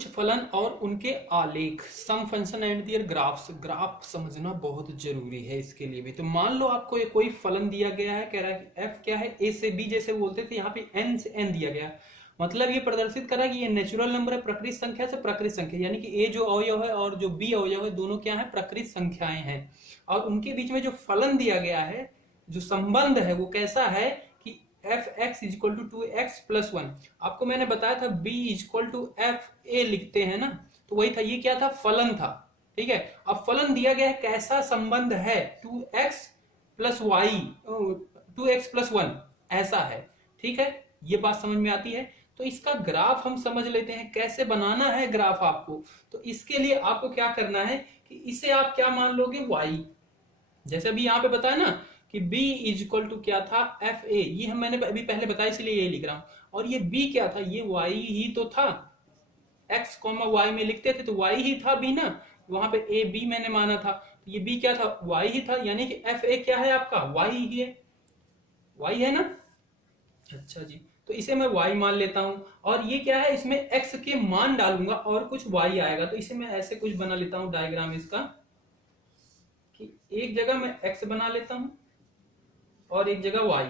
कुछ फलन और उनके आलेख, some function and their graphs. Graph समझना बहुत जरूरी है इसके लिए भी। तो मान लो आपको ये कोई फलन दिया गया है, कह रहा है कि एफ क्या है, ए से बी जैसे बोलते थे, यहाँ पे एन से एन दिया गया, मतलब ये प्रदर्शित कर रहा है कि ये नेचुरल नंबर है प्रकृत संख्या से प्रकृत संख्या, यानी कि ए जो अवयव है और जो बी अवयव है दोनों क्या है, प्रकृत संख्याएं हैं। और उनके बीच में जो फलन दिया गया है, जो संबंध है वो कैसा है कि F X is equal to 2x plus 1। आपको मैंने बताया था b is equal to F A लिखते हैं ना, तो वही था, ये क्या था, फलन था। ठीक है, अब फलन दिया गया है, कैसा संबंध है, 2x plus Y, 2x plus 1 ऐसा है। ठीक है, ये बात समझ में आती है। तो इसका ग्राफ हम समझ लेते हैं, कैसे बनाना है ग्राफ आपको। तो इसके लिए आपको क्या करना है कि इसे आप क्या मान लोगे, y। जैसे अभी यहाँ पे बताया ना कि b इज इक्वल टू क्या था, एफ ए, ये हम मैंने अभी पहले बताया इसलिए ये लिख रहा हूं। और ये b क्या था, ये y ही तो था, x कॉमा y में लिखते थे तो y ही था b ना, वहां पे a b मैंने माना था, तो ये b क्या था, y ही था, यानी कि एफ ए क्या है आपका, y ही है, y है ना। अच्छा जी, तो इसे मैं y मान लेता हूं। और ये क्या है, इसमें x के मान डालूंगा और कुछ y आएगा, तो इसे मैं ऐसे कुछ बना लेता हूं डायग्राम इसका, कि एक जगह मैं x बना लेता हूं और एक जगह y।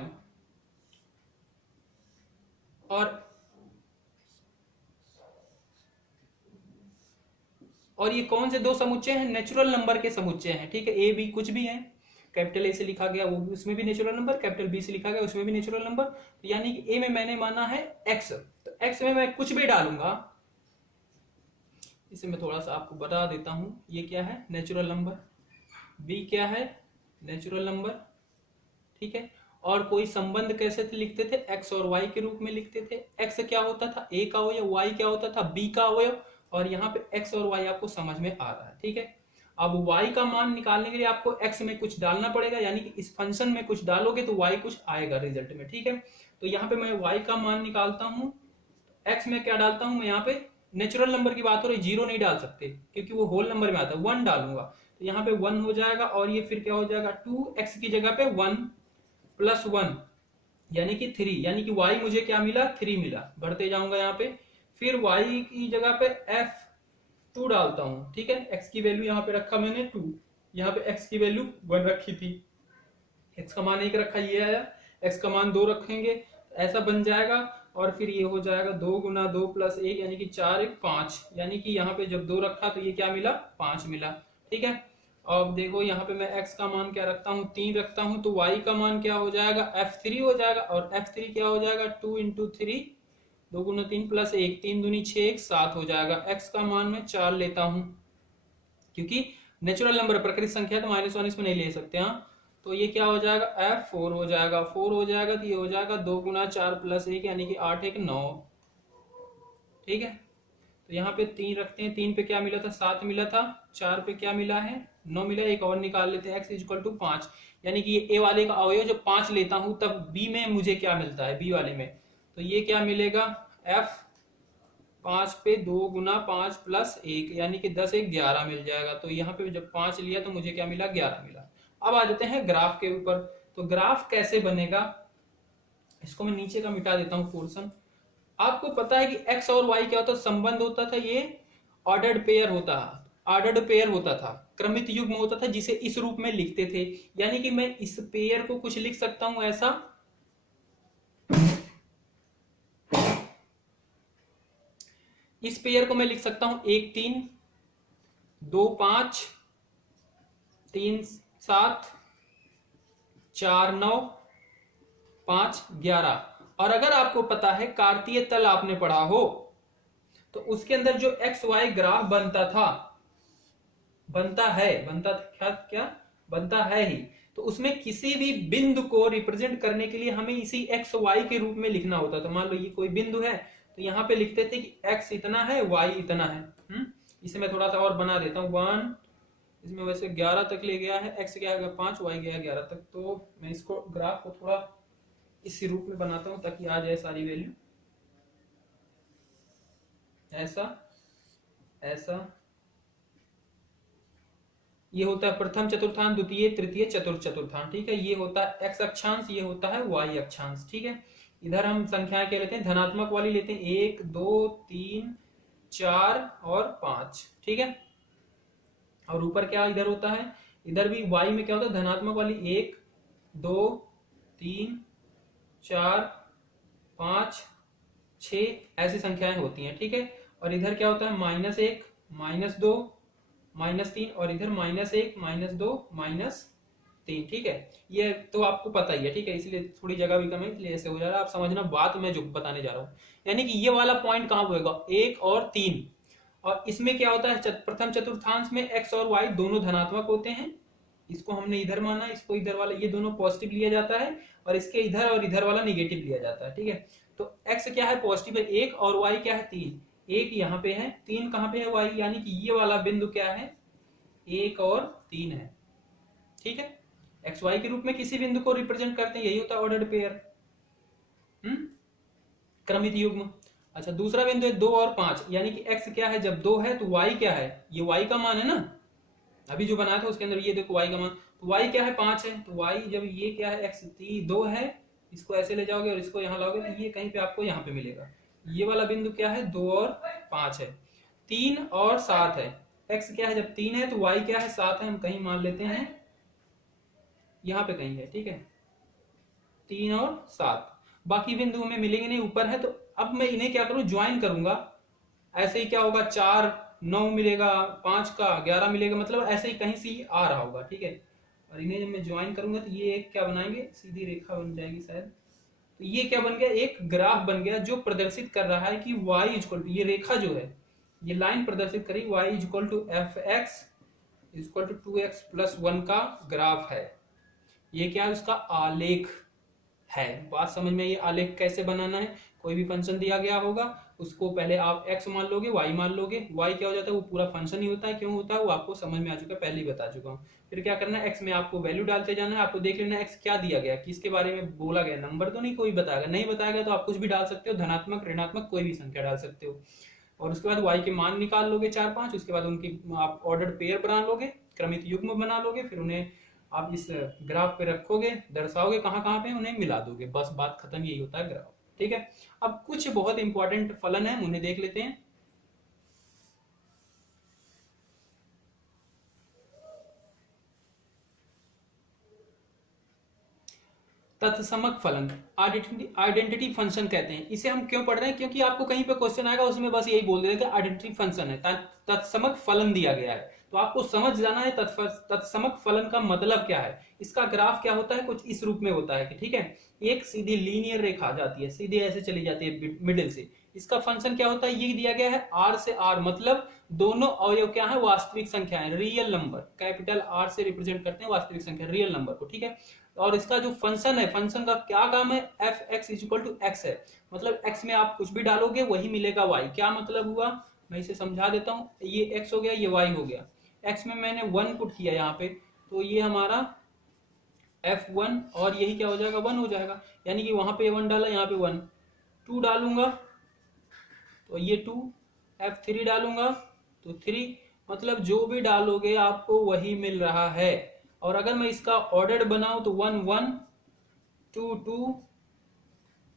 और ये कौन से दो समुच्चय हैं, नेचुरल नंबर के समुच्चय हैं। ठीक है, ए बी कुछ भी है, कैपिटल ए से लिखा गया वो भी, उसमें भी नेचुरल नंबर, कैपिटल बी से लिखा गया उसमें भी नेचुरल नंबर। तो यानी कि ए में मैंने माना है एक्स, तो एक्स में मैं कुछ भी डालूंगा। इसे मैं थोड़ा सा आपको बता देता हूं, ये क्या है, नेचुरल नंबर, बी क्या है, नेचुरल नंबर। ठीक है, और कोई संबंध कैसे थे लिखते थे, एक्स और वाई के रूप में लिखते थे। एक्स क्या होता था, ए का अवयव, वाई क्या होता था, बी का अवयव। और यहाँ पे एक्स और वाई आपको समझ में आ रहा है। ठीक है, अब y का मान निकालने के लिए आपको x में कुछ डालना पड़ेगा, यानी कि इस फंक्शन में कुछ डालोगे तो y कुछ आएगा रिजल्ट में। ठीक है, तो यहाँ पे मैं y का मान निकालता हूँ, x में क्या डालता हूँ मैं, यहाँ पे नेचुरल नंबर की बात हो रही, जीरो नहीं डाल सकते क्योंकि वो होल नंबर में आता है, 1 डालूंगा, तो यहाँ पे 1 हो जाएगा। और ये फिर क्या हो जाएगा, 2x की जगह पे 1 प्लस 1 यानी कि 3, यानी कि y मुझे क्या मिला, 3 मिला। बढ़ते जाऊंगा यहाँ पे, फिर y की जगह पे f2 डालता हूं। ठीक है, x की वैल्यू यहाँ पे रखा मैंने 2, यहाँ पे x की वैल्यू 1 रखी थी, x का मान 1 रखा, ये आया, x का मान 2 रखेंगे, ऐसा बन जाएगा। और फिर ये हो जाएगा 2 गुना 2 प्लस 1 यानी कि 4 1 5, यानी कि यहाँ पे जब 2 रखा तो ये क्या मिला, 5 मिला। ठीक है, अब देखो यहाँ पे मैं x का मान क्या रखता हूँ, 3 रखता हूँ, तो y का मान क्या हो जाएगा, f3 हो जाएगा। और f3 क्या हो जाएगा, 2 इंटू 3, 2 गुना 3 प्लस 1, 3 दूनी 6 1 7 हो जाएगा। x का मान मैं 4 लेता हूँ, क्योंकि नेचुरल नंबर प्रकृत संख्या तो -1 इसमें नहीं ले सकते। हाँ, तो ये क्या हो जाएगा, f4 हो जाएगा, 4 हो जाएगा तो ये हो जाएगा 2 गुना 4 प्लस 1 यानी कि 8 1 9। ठीक है, तो यहाँ पे 3 रखते हैं, 3 पे क्या मिला था, 7 मिला था, 4 पे क्या मिला है, 9 मिला। एक और निकाल लेते हैं, x इज इक्वल टू 5, यानी कि ये ए वाले का अवयव जब 5 लेता हूं तब बी में मुझे क्या मिलता है, बी वाले में, तो ये क्या मिलेगा, f 5 पे 2 गुना 5 प्लस 1 यानी कि 10 1 11 मिल जाएगा। तो यहाँ पे जब 5 लिया तो मुझे क्या मिला, 11 मिला। अब आ जाते हैं ग्राफ के ऊपर। तो ग्राफ कैसे बनेगा, इसको मैं नीचे का मिटा देता हूँ पोर्शन। आपको पता है कि x और y क्या होता, संबंध होता था, ये ऑर्डर्ड पेयर होता था, क्रमित युग्म होता था, जिसे इस रूप में लिखते थे। यानी कि मैं इस पेयर को कुछ लिख सकता हूं ऐसा, इस पेयर को मैं लिख सकता हूं 1 3 2 5 3 7 4 9 5 11। और अगर आपको पता है कार्तीय तल आपने पढ़ा हो, तो उसके अंदर जो एक्स वाई ग्राफ बनता है ही, तो उसमें किसी भी बिंदु को रिप्रेजेंट करने के लिए हमें इसी एक्स वाई के रूप में लिखना होता था। मान लो ये कोई बिंदु है, तो यहाँ पे लिखते थे कि एक्स इतना है, वाई इतना है। इसे मैं थोड़ा सा और बना देता हूँ, 1, इसमें वैसे 11 तक ले गया है, एक्स गया 5, वाई गया 11 तक। तो मैं इसको ग्राफ को थोड़ा इसी रूप में बनाता हूं ताकि आ जाए सारी वैल्यू, ऐसा ऐसा। ये होता है प्रथम चतुर्थांश, द्वितीय तृतीय चतुर्थ चतुर्थांश। ठीक है, ये होता है एक्स अक्षांश, ये होता है वाई अक्षांश। ठीक है, इधर हम संख्याएं क्या लेते हैं, धनात्मक वाली लेते हैं, 1 2 3 4 और 5, ठीक है। और ऊपर क्या इधर होता है, इधर भी y में क्या होता है, धनात्मक वाली 1 2 3 4 5 6 ऐसी संख्याएं होती हैं, ठीक है। और इधर क्या होता है, -1 -2 -3 और इधर -1 -2 -3, ठीक है। ये तो आपको पता ही है, ठीक है, इसलिए थोड़ी जगह भी कम है इसलिए ऐसे हो जा रहा है। आप समझना बात मैं जो बताने जा रहा हूँ, यानी कि ये वाला पॉइंट कहाँ होगा, 1 और 3। और इसमें क्या होता है, प्रथम चतुर्थांश में x और y दोनों धनात्मक होते हैं। इसको हमने इधर माना, इसको इधर वाला, ये दोनों पॉजिटिव लिया जाता है और इसके इधर और इधर वाला निगेटिव लिया जाता है, ठीक है। तो x क्या है, पॉजिटिव है 1 और y क्या है 3। 1 यहाँ पे है, 3 कहाँ पे है, y, यानी कि ये वाला बिंदु क्या है, 1 और 3 है, ठीक है। एक्स वाई के रूप में किसी बिंदु को रिप्रेजेंट करते हैं, यही होता है ऑर्डर्ड पेयर, क्रमित युग्म। अच्छा, दूसरा बिंदु है 2 और 5, यानी कि x क्या है, जब 2 है तो y क्या है, ये y का मान है ना, अभी जो बनाया था उसके अंदर ये देखो y का मान, तो y क्या है 5 है, तो y जब ये क्या है x 2 है, इसको ऐसे ले जाओगे और इसको यहाँ लाओगे तो ये कहीं पे आपको यहाँ पे मिलेगा। ये वाला बिंदु क्या है, 2 और 5 है। 3 और 7 है, x क्या है जब 3 है तो y क्या है 7 है, हम कहीं मान लेते हैं यहाँ पे कहीं है, ठीक है, 3 और 7। बाकी बिंदु हमें मिलेंगे नहीं, ऊपर है। तो अब मैं इन्हें क्या करूं, ज्वाइन करूंगा। ऐसे ही क्या होगा, 4 9 मिलेगा, 5 का 11 मिलेगा, मतलब ऐसे ही कहीं से आ रहा होगा, ठीक है। और इन्हें जब मैं ज्वाइन करूंगा तो ये एक क्या बनाएंगे, सीधी रेखा बन जाएगी शायद। तो ये क्या बन गया, एक ग्राफ बन गया जो प्रदर्शित कर रहा है कि y इक्वल टू, ये रेखा जो है, ये लाइन प्रदर्शित करी y equal to F X equal to 2x+1 का ग्राफ है। ये क्या है, उसका आलेख है। बात समझ में, ये आलेख कैसे बनाना है, कोई भी फंक्शन दिया गया होगा उसको पहले आप x मान लोगे, y मान लोगे, y क्या हो जाता है, वो पूरा फंक्शन ही होता है। क्यों होता है वो आपको समझ में आ चुका है, पहले ही बता चुका हूँ। फिर क्या करना है, x में आपको वैल्यू डालते जाना है, आपको देख लेना x क्या दिया गया, किसके बारे में बोला गया, नंबर तो नहीं कोई बताएगा, नहीं बताएगा तो आप कुछ भी डाल सकते हो, धनात्मक ऋणात्मक कोई भी संख्या डाल सकते हो। और उसके बाद y के मान निकाल लोगे 4 5, उसके बाद उनकी आप ऑर्डर पेयर बना लोगे, क्रमित युग्म बना लोगे, फिर उन्हें आप इस ग्राफ पे रखोगे, दर्शाओगे कहाँ कहाँ पे, उन्हें मिला दोगे, बस बात खत्म, यही होता है ग्राफ, ठीक है। अब कुछ बहुत इंपॉर्टेंट फलन है, उन्हें देख लेते हैं। तत्समक फलन, आइडेंटिटी फंक्शन कहते हैं इसे। हम क्यों पढ़ रहे हैं, क्योंकि आपको कहीं पे क्वेश्चन आएगा उसमें बस यही बोल देगा कि आइडेंटिटी फंक्शन है, तत्समक फलन दिया गया है, तो आपको समझ जाना है तत्समक फलन का मतलब क्या है। इसका ग्राफ क्या होता है, कुछ इस रूप में होता है कि, ठीक है, एक सीधी लीनियर रेखा जाती है, सीधे ऐसे चली जाती है मिडिल से। इसका फंक्शन क्या होता है, ये दिया गया है r से r, मतलब दोनों अवयव क्या है, वास्तविक संख्याएं, रियल नंबर, कैपिटल R से रिप्रेजेंट करते हैं वास्तविक संख्या, रियल नंबर को, ठीक है। और इसका जो फंक्शन है, फंक्शन का क्या काम है, F X equal to X है, मतलब x में आप कुछ भी डालोगे वही मिलेगा y। क्या मतलब हुआ, मैं इसे समझा देता हूँ, ये x हो गया, ये y हो गया। x में मैंने 1 पुट किया यहाँ पे, तो ये हमारा f1 और यही क्या हो जाएगा, 1 हो जाएगा, यानी कि वहां पे 1 डाला, यहाँ पे 1। 2 डालूंगा तो ये 2, f3 डालूंगा तो 3, मतलब जो भी डालोगे आपको वही मिल रहा है। और अगर मैं इसका ऑर्डर बनाऊं तो 1 1 2 2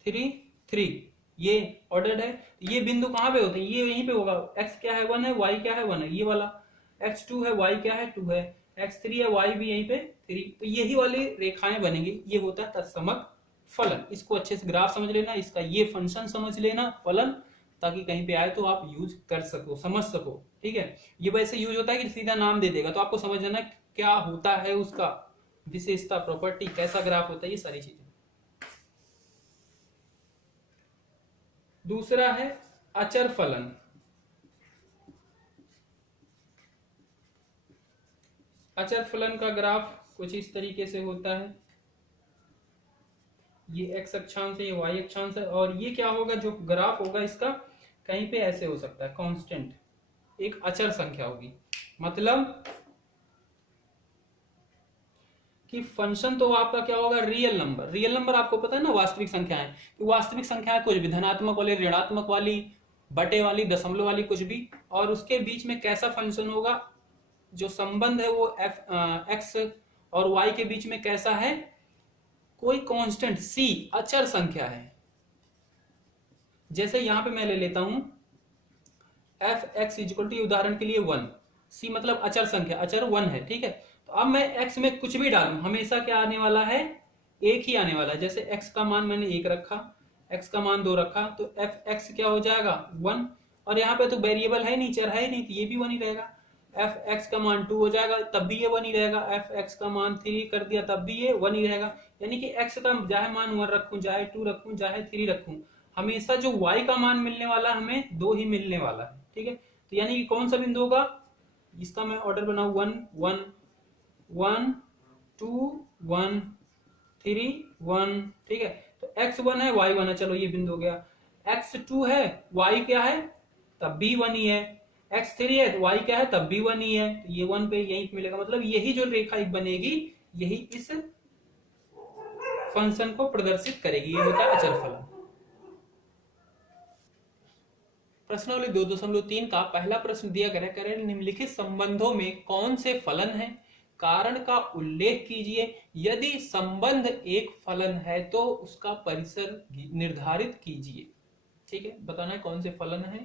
3 3, ये ऑर्डर्ड है। ये बिंदु कहां पे होते हैं, ये यहीं पे होगा। x क्या है 1 है, y क्या है 1 है, ये वाला। x2 है, y क्या है 2 है, x3 है, y भी यहीं पे 3, तो यही वाली रेखाएं बनेंगी, ये होता है तत्समक फलन। इसको अच्छे से ग्राफ समझ लेना, इसका ये फंक्शन समझ लेना फलन, ताकि कहीं पे आए तो आप यूज कर सको, समझ सको, ठीक है। ये वैसे यूज होता है कि सीधा नाम दे देगा, तो आपको समझ लेना क्या होता है, उसका विशेषता, प्रॉपर्टी, कैसा ग्राफ होता है, ये सारी चीजें। दूसरा है अचर फलन। अचर फलन का ग्राफ कुछ इस तरीके से होता है, ये x अक्षांश है, ये y अक्षांश है, और ये क्या होगा, जो ग्राफ होगा इसका कहीं पे ऐसे हो सकता है, कांस्टेंट, एक अचर संख्या होगी, मतलब कि फंक्शन तो आपका क्या होगा, रियल नंबर। रियल नंबर आपको पता है ना, वास्तविक संख्याएं, कि वास्तविक संख्याएं कुछ भी, धनात्मक वाली, ऋणात्मक वाली, बटे वाली, दशमलव वाली, कुछ भी, और उसके बीच में कैसा फंक्शन होगा, जो संबंध है वो एक्स और वाई के बीच में कैसा है, कोई कांस्टेंट c, अचर संख्या है। जैसे यहां पे मैं ले लेता हूं एफ एक्स इक्वल टू, उदाहरण के लिए 1, सी मतलब अचर संख्या, अचर 1 है, ठीक है। तो अब मैं एक्स में कुछ भी डालूं, हमेशा क्या आने वाला है, एक ही आने वाला है। जैसे एक्स का मान मैंने 1 रखा, एक्स का मान 2 रखा, तो एफ एक्स क्या हो जाएगा 1, और यहाँ पे तो वेरिएबल है नहीं, चर है नहीं, तो ये भी 1 ही रहेगा। एफ एक्स का मान 2 हो जाएगा, तब भी ये 1 ही रहेगा। एफ एक्स का मान 3 कर दिया, तब भी ये 1 ही रहेगा। यानी कि एक्स का चाहे मान 1 रखूं, चाहे 2 रखूं, चाहे 3 रखूं, हमेशा जो y का मान मिलने वाला है हमें 2 ही मिलने वाला है, ठीक है। तो यानी कि कौन सा बिंदु होगा, इसका मैं ऑर्डर बनाऊं 1 1 1 2 1 3 1, ठीक है। तो x1 है y1 है, चलो ये बिंदु हो गया। x2 है, y क्या है, तब भी 1 ही है। x3 है तो y क्या है, तब भी 1 ही है। तो ये 1 पे यही मिलेगा, मतलब यही जो रेखा एक बनेगी यही इस फंक्शन को प्रदर्शित करेगी। ये होता है अचर फलन। प्रश्नावली 2.3 का पहला प्रश्न दिया गया है, निम्नलिखित संबंधों में कौन से फलन है, कारण का उल्लेख कीजिए। यदि संबंध एक फलन है तो उसका परिसर निर्धारित कीजिए, ठीक है। बताना है कौन से फलन है,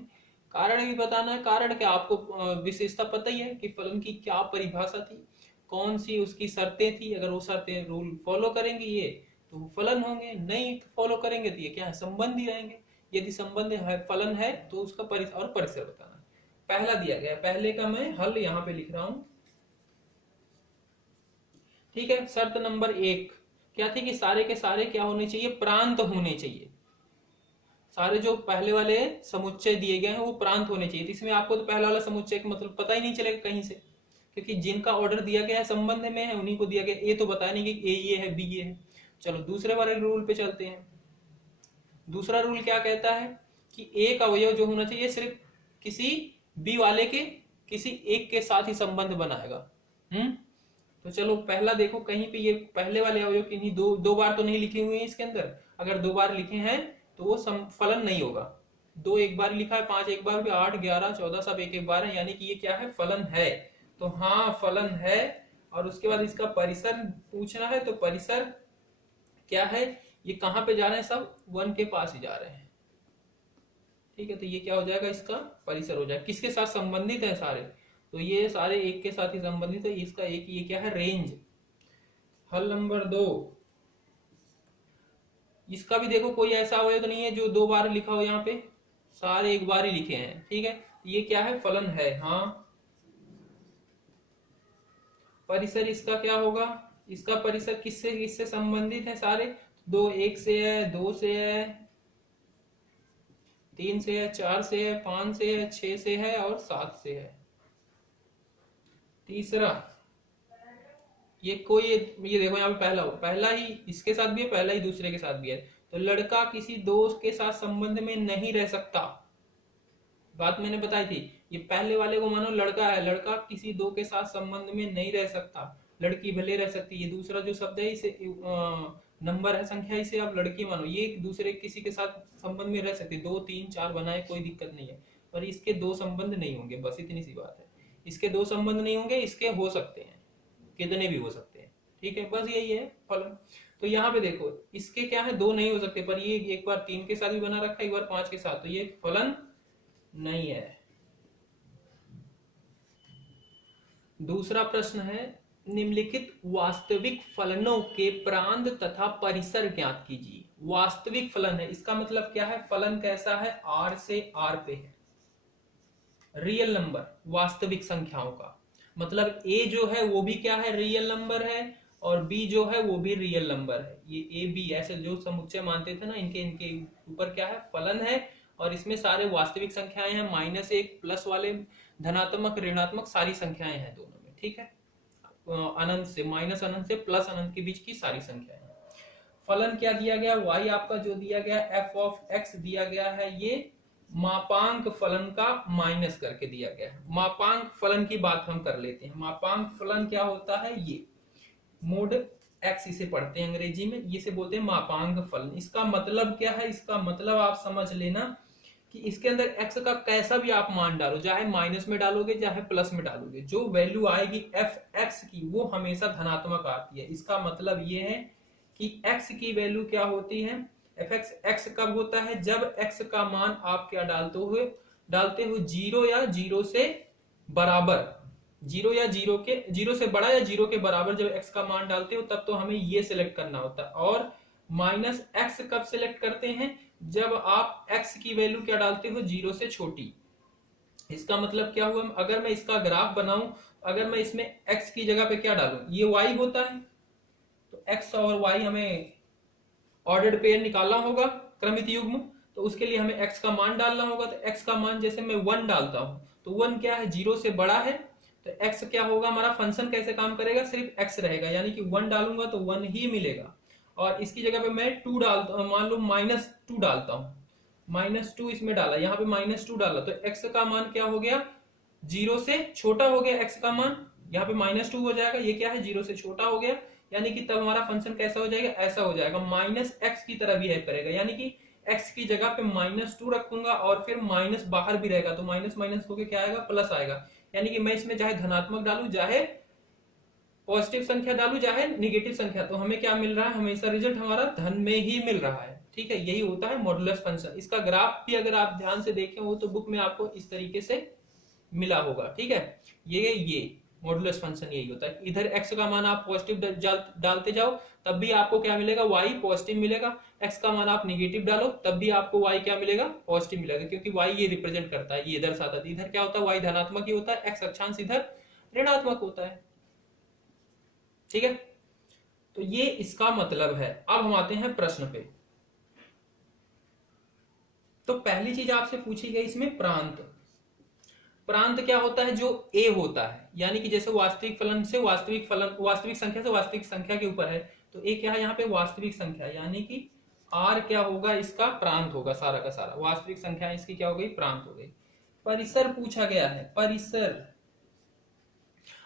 कारण भी बताना है। कारण क्या, आपको विशेषता पता ही है कि फलन की क्या परिभाषा थी, कौन सी उसकी शर्तें थी। अगर वो शर्तें रूल फॉलो करेंगे ये तो फलन होंगे, नहीं फॉलो करेंगे तो ये क्या है, संबंध ही रहेंगे। यदि संबंध है, फलन है, तो उसका परिसर और परिसर बताना। पहला दिया गया, पहले का मैं हल यहां पे लिख रहा हूं, ठीक है। शर्त नंबर 1 क्या थी कि सारे के सारे क्या होने चाहिए, प्रांत होने चाहिए। सारे जो पहले वाले समुच्चय दिए गए हैं वो प्रांत होने चाहिए। इसमें आपको तो पहला वाला समुच्चय का मतलब पता ही नहीं चलेगा कहीं से, क्योंकि जिनका ऑर्डर दिया गया है संबंध में है उन्हीं को दिया गया। ए तो बताया नहीं कि ए ये है बी ये है। चलो दूसरे वाले रूल पे चलते हैं। दूसरा रूल क्या कहता है कि एक अवयव जो होना चाहिए सिर्फ किसी बी वाले के किसी एक के साथ ही संबंध बनाएगा। तो चलो पहला देखो, कहीं पे ये पहले वाले अवयव किन्हीं दो बार तो नहीं लिखे हुए हैं इसके अंदर। अगर 2 बार लिखे हैं तो वो फलन नहीं होगा। 2 एक बार लिखा है, 5 एक बार भी, 8 11 14 सब एक एक बार है, यानी कि ये क्या है, फलन है। तो हाँ फलन है। और उसके बाद इसका परिसर पूछना है, तो परिसर क्या है, ये कहां पे जा रहे हैं, सब 1 के पास ही जा रहे हैं, ठीक है। तो ये क्या हो जाएगा, इसका परिसर हो जाएगा। किसके साथ संबंधित है सारे, तो ये सारे एक के साथ ही संबंधित है। इसका एक ये क्या है, रेंज। हल नंबर 2, इसका भी देखो कोई ऐसा अवयव तो नहीं है जो 2 बार लिखा हो, यहाँ पे सारे एक बार ही लिखे हैं, ठीक है। ये क्या है, फलन है, हाँ। परिसर इसका क्या होगा, इसका परिसर किससे किससे संबंधित है, सारे 2 1 से है, 2 से है, 3 से है, 4 से है, 5 से है, 6 से है और 7 से है। तीसरा ये कोई ये देखो यहाँ पे पहला ही इसके साथ भी है, पहला ही दूसरे के साथ भी है। तो लड़का किसी दोस्त के साथ संबंध में नहीं रह सकता, बात मैंने बताई थी। ये पहले वाले को मानो लड़का है, लड़का किसी दो के साथ संबंध में नहीं रह सकता, लड़की भले रह सकती है। ये दूसरा जो शब्द है इसे नंबर है, संख्या, इसे आप लड़की मानो। ये दूसरे किसी के साथ संबंध में रह सकती है, 2 3 4 बनाए कोई दिक्कत नहीं है, पर इसके 2 संबंध नहीं होंगे, बस इतनी सी बात है। इसके 2 संबंध नहीं होंगे, इसके हो सकते हैं, कितने भी हो सकते हैं, ठीक है। बस यही है फलन। तो यहाँ पे देखो इसके क्या है, 2 नहीं हो सकते, पर ये एक बार 3 के साथ भी बना रखा है, एक बार 5 के साथ, तो ये फलन नहीं है। दूसरा प्रश्न है, निम्नलिखित वास्तविक फलनों के प्रांत तथा परिसर ज्ञात कीजिए। वास्तविक फलन है, इसका मतलब क्या है, फलन कैसा है, R से R पे है, रियल नंबर, वास्तविक संख्याओं का मतलब A जो है वो भी क्या है, रियल नंबर है, और B जो है वो भी रियल नंबर है। ये A B ऐसे जो समुच्चय मानते थे ना, इनके ऊपर क्या है, फलन है। और इसमें सारे वास्तविक संख्याएं हैं, -1 प्लस वाले धनात्मक ऋणात्मक सारी संख्याएं हैं दोनों में, ठीक है। अनंत से माइनस अनंत से प्लस अनंत के बीच की सारी संख्याएं। फलन क्या दिया गया, y आपका जो दिया गया f ऑफ x दिया गया है, ये मापांक फलन का माइनस करके दिया गया है। मापांक फलन की बात हम कर लेते हैं। मापांक फलन क्या होता है, ये मोड x इसे पढ़ते हैं अंग्रेजी में, इसे बोलते हैं मापांक फलन। इसका मतलब क्या है, इसका मतलब आप समझ लेना कि इसके अंदर x का कैसा भी आप मान डालो, चाहे माइनस में डालोगे चाहे प्लस में डालोगे, जो वैल्यू आएगी f x की वो हमेशा धनात्मक आती है। इसका मतलब ये है कि x की वैल्यू क्या होती है, f x कब होता है, जब x का मान आप क्या डालते हो, डालते हो 0 या 0 से बराबर, 0 या 0 से बड़ा या 0 के बराबर जब x का मान डालते हो तब तो हमें ये सिलेक्ट करना होता है। और माइनस एक्स कब सिलेक्ट करते हैं, जब आप x की वैल्यू क्या डालते हो 0 से छोटी। इसका मतलब क्या हुआ, अगर मैं इसका ग्राफ बनाऊं, अगर मैं इसमें x की जगह पे क्या डालूं, ये y होता है, तो x और y हमें ऑर्डर्ड पेयर निकालना होगा, क्रमित युग्म। तो उसके लिए हमें x का मान डालना होगा। तो x का मान जैसे मैं 1 डालता हूं, तो 1 क्या है 0 से बड़ा है, तो x क्या होगा, हमारा फंक्शन कैसे काम करेगा, सिर्फ x रहेगा, यानी कि 1 डालूंगा तो 1 ही मिलेगा। और इसकी जगह पे मैं 2 डालता हूं, मान लो -2 डालता हूं, -2 इसमें डाला, यहाँ पे -2 डाला, तो x का मान क्या हो गया, 0 से छोटा हो गया x का मान, यहाँ पे -2 हो जाएगा, ये क्या है 0 से छोटा हो गया, यानी कि तब हमारा फंक्शन कैसा हो जाएगा, ऐसा हो जाएगा, -x की तरह बिहेव करेगा, यानी कि x की जगह पे -2 रखूंगा और फिर माइनस बाहर भी रहेगा, तो माइनस माइनस होके क्या आएगा, प्लस आएगा। यानी कि मैं इसमें चाहे धनात्मक डालू, चाहे पॉजिटिव संख्या डालू, चाहे निगेटिव संख्या, तो हमें क्या मिल रहा है, हमेशा रिजल्ट हमारा धन में ही मिल रहा है। ठीक है, यही होता है मॉडुलस फंक्शन। इसका ग्राफ भी अगर आप ध्यान से देखें हो तो बुक में आपको इस तरीके से मिला होगा। ठीक है, ये मॉडुलस फंक्शन यही होता है। इधर x का मान आप पॉजिटिव डालते जाओ तब भी आपको क्या मिलेगा, y पॉजिटिव मिलेगा। x का मान आप निगेटिव डालो तब भी आपको y क्या मिलेगा, पॉजिटिव मिलेगा, क्योंकि y ये रिप्रेजेंट करता है, ये दर्शाता है। इधर क्या होता है, y धनात्मक ही होता है, x अक्षांश इधर ऋणात्मक होता है। ठीक है, तो ये इसका मतलब है। अब हम आते हैं प्रश्न पे। तो पहली चीज आपसे पूछी गई इसमें प्रांत। प्रांत क्या होता है, जो a होता है, यानी कि जैसे वास्तविक फलन से वास्तविक फलन, वास्तविक संख्या से वास्तविक संख्या के ऊपर है, तो a क्या है यहाँ पे वास्तविक संख्या, यानी कि r क्या होगा, इसका प्रांत होगा, सारा का सारा वास्तविक संख्या इसकी क्या हो गई, प्रांत हो गई। परिसर पूछा गया है, परिसर।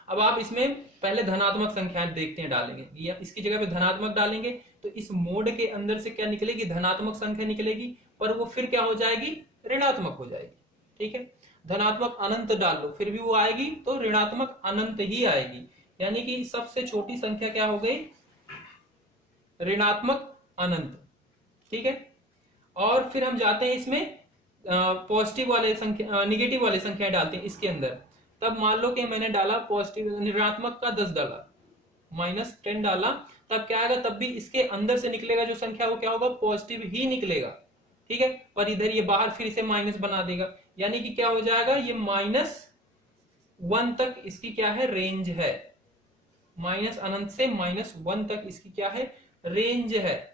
अब आप इसमें पहले धनात्मक संख्याएं देखते हैं, डालेंगे या इसकी जगह पे धनात्मक डालेंगे तो इस मोड के अंदर से क्या निकलेगी, धनात्मक संख्या निकलेगी, पर वो फिर क्या हो जाएगी, ऋणात्मक हो जाएगी। ठीक है, धनात्मक अनंत डाल लो फिर भी वो आएगी तो ऋणात्मक अनंत ही आएगी, यानी कि सबसे छोटी संख्या क्या हो गई, ऋणात्मक अनंत। ठीक है, और फिर हम जाते हैं इसमें पॉजिटिव वाले संख्या, निगेटिव वाले संख्या डालते हैं इसके अंदर। तब मान लो कि मैंने डाला पॉजिटिव, ऋणात्मक का 10 डाला, -10 डाला, तब क्या आएगा, तब भी इसके अंदर से निकलेगा जो संख्या वो क्या होगा, पॉजिटिव ही निकलेगा। ठीक है, पर इधर ये बाहर फिर इसे माइनस बना देगा, यानी कि क्या हो जाएगा, ये -1 तक इसकी क्या है, रेंज है, माइनस अनंत से -1 तक इसकी क्या है, रेंज है।